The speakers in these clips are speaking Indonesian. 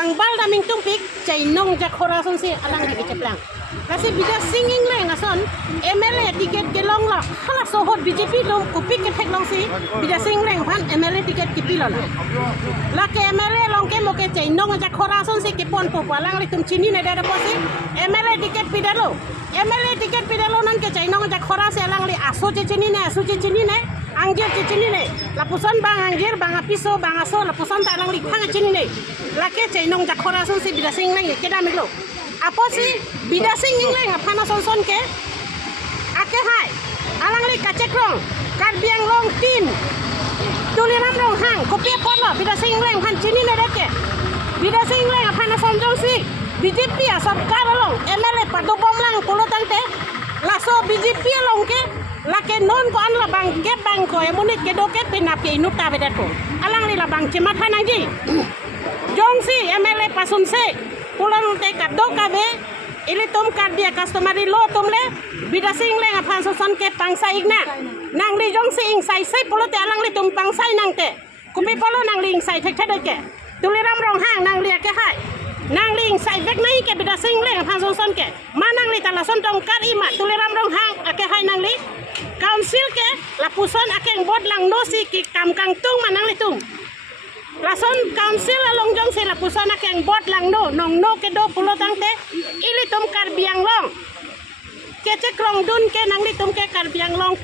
bangbal daming tumpik cai nong jak horason si alang lagi ceplang kasi bija singing leng ason MLA tiket gelong la hala sohot BJP dong kupik ke long si bija sing leng pan MLA tiket kipilo la ke MLA long ke mo ke cai nong jak horason si kipon po alang li tum chini ne dada posi MLA tiket pidalo nan ke cai nong jak horas alang li aso chini ne anggir cini ne lapusan bang anggir bang apiso bang aso lapusan tak lang likhang cini ne lake cai nong jak horason si bida sing leng ke dam lo apo si bida sing leng apana son ke ake hai alang li kacekrong kat biang long tim tuliram rong hang kopi potlo bida sing leng han cini ne deke bida sing leng apana son jong si BJP sarkar long MLA padu bom lang pulo tante laso BJP long ke lake non ko an la bang get bang ko emunit ke doket penapi inuta bedat ko alang ni la bang cemat hanangi jong si MLA pasun se pulang te kado kabe ili tum kad dia customary lo tum le bida sing le ngapan soson ke pangsa igna nang li jong si ing sai sai pulo te alang li tum pangsa nang te kumpi polo nang li ing sai thek thek ke tuliram rong hang nang li ke hai nang ling sai vek nai ke bida sing le ngapan soson ke manang li tala son tong kad ima tuliram rong hang ake hai nang li council ke lapuson akeng bot lang no si ki kam kang tung manang li tung lason council along jong si lapuson akeng bot lang no nong no ke do pulo tangte ili tum kar biang long ke cek long dun ke nang li tum ke kar biang long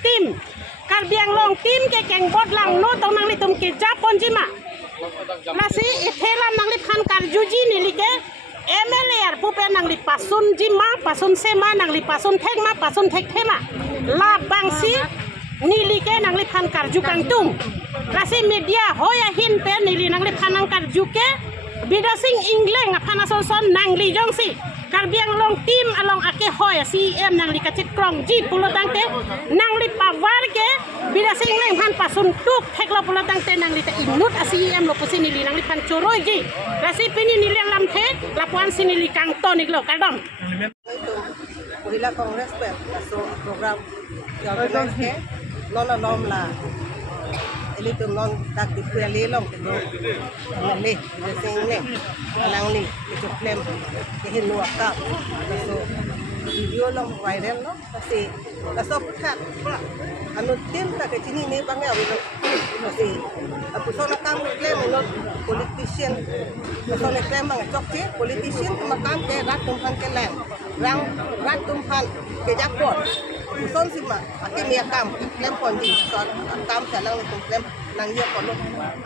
tim ke keng bot lang no tong nang li tum ke japon jima lasi ithelam nang li khan kar juji ni li ke MLA ar pupe nang li pasun jima pasun sema nang li pasun thek thema la bangsi nili ke nang li khan karju kangtung lasi media hoya hin pe nili nang li khanang karju ke bida sing ingleng aphana son nang li jongsi karbiang long tim along ake hoya CM nang li kacik krong ji pulo tangte nang li pawar ke bida sing leng han pasun tuk theklo pulo tangte nang li ta inut CM lo pusi nili nang li khan choroi ji lasi pini nili lam the lapuan sini li kang to niklo kadam महिला कांग्रेस पे programme organise के नॉन नॉम ला इली तो नॉन तक दिखुया लोग के दो ले जैसे इन्हें अलंगली के जो क्लेम के हिंदू का तो वीडियो लोग वायरल लो पसी लसो था अनुतिम तक के चीनी नहीं बंगे अभी लोग पसी अब पुसोना काम क्लेम लो पॉलिटिशियन पुसोना क्लेम बंगे चौकी पॉलिटिशियन मकान के रात तुमखान के land rang tumpan ke jakpot son sima akim ya kam klem pondi son kam salang tum klem nang ya polo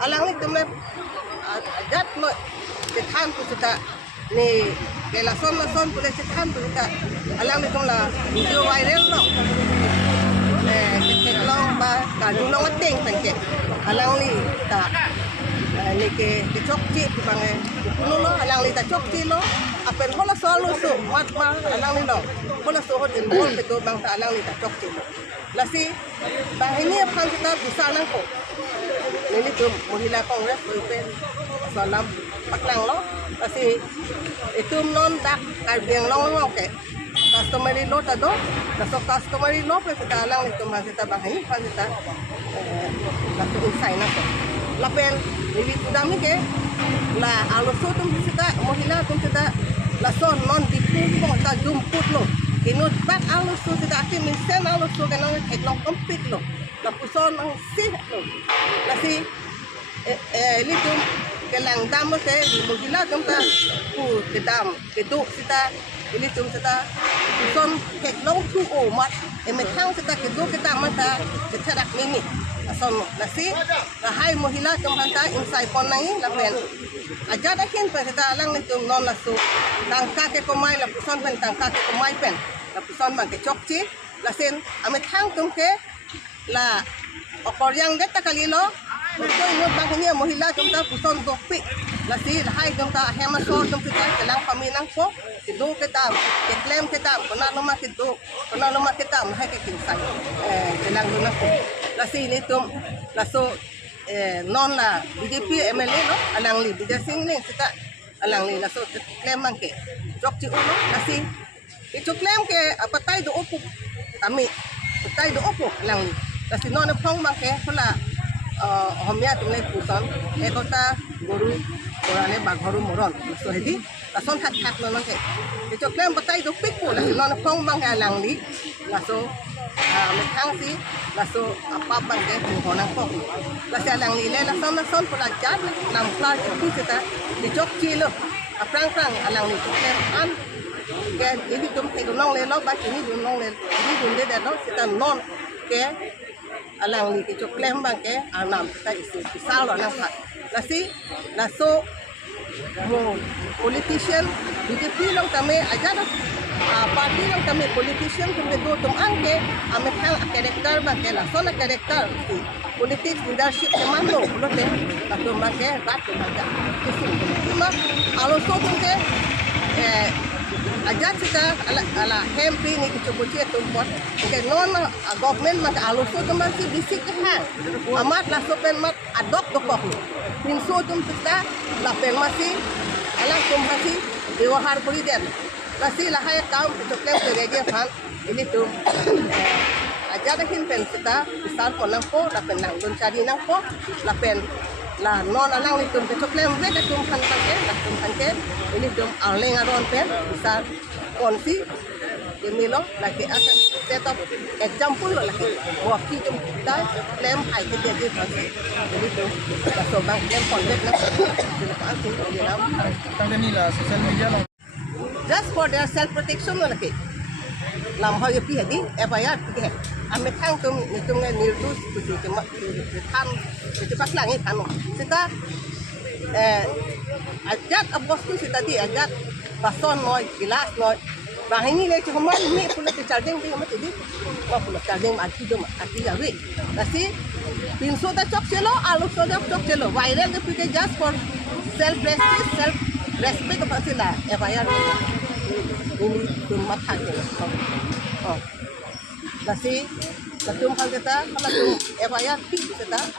alang ni tum ajat no ke than tu suta ni ke la son pule se than tu ka alang ni tum la video viral no ke long ba ka du long ting tangke alang ni ta ni ke chok chi bange no lo alang ni ta chok chi lo apen bola solo so mat ma alang ni no bola so hot inbol peto bang ta alang ni ta chok chi lasi bang ini apang kita bisa nang ko ni tu Mahila Kongres pen salam paklang lo lasi itu non dak karbiang long ke customary lo ta do so customary lo pe kita alang ni tu ma kita bang ini pan kita lasu usai na ko lapel ni tudami ke la alo so tum kita Mahila tum kita lason non dipu ko ta jumput lo kinut bak alo so kita akim sen alo so kanang eklong kompit lo la puson ang sih lo lasi litum kelang dam se Mahila tum ta pu kedam keduk kita litum kita puson eklong tu o mat emetang kita keduk kita mata cerak mini ason lasi hai Mahila tum hanta insai pon nai lapen aja dah hin pen kita alang ni tum non lasu tangka ke komai la puson pen tangka ke komai pen la puson mang ke chokchi lasin amit hang tum ke la okor yang det kali lo so inut bang ni Mahila tum ta puson topi lasi hai tum ta hema so tum kita kelang paminang ko kidu kita ke claim kita kena loma kidu kena loma kita hai ke kinsai kelang luna ko lasi ni tum laso non la BJP MLA no alang li bida sing ni kita alang li laso claim mang ke jok ci ulo nasi itu claim ke apatai do opo kami apatai do opo alang li kasi non na phong mang ke pula homya tumle puson ekota guru korane baghoru moron so hedi lason hat lo nang ke cho klem batai do pik ko la lo na phong bang alang li la so me thang si la so apa bang ke ho nang ko la sa alang li le la son ko la chat nam klar ki sita di chok chi lo aprang alang li cho klem an ke ini tum ke nong le lo ba ni dum nong le ni dum de lo sita non ke alang li ke cho klem bang ke anam sita isi pisau lo nang phat la so mo politician BJP long kami aja dah parti long kami politician kami do tum angke ame khang karakter ba ke la sona karakter politik leadership ke mando lote la to ma ke rat ke aja cuma alo so tum ke aja kita ala MP ni kecuali tum pot ke non government ma alo so tum masih bisik ke hang amat la so pen mat adok dokok pin so tum kita la pen masih alang tum masih व्यवहार करी देन लसी लहाय काम चोकले तेगे फान इनी तुम aja dah hin kita besar ko nang ko la pen nang don cari nang ko la pen la non alang ni tum chokle mbe da tum kan ke ini tum aleng aron pen besar konsi demilo lagi akan set up example lo lagi waki tum kita lem hai ke dia ini tum so bang lem kondet na tanda nila social media lang just for their self protection lo lagi lam hoy pi hadi FIR ke ame thang tum nge nirtus kusi kemak tham itu pas langi kanu sita ajat abos tu sita di ajat bason noy gelas noy bang ini le cuma ni pula charging di mati di ma pula charging mati do mati jawi kasi pinso ta chok chelo alu so da chok chelo viral ke pike just for self respect apa sila FIR ini tum matha ke oh kasi ketum hal kita kalau FIR kita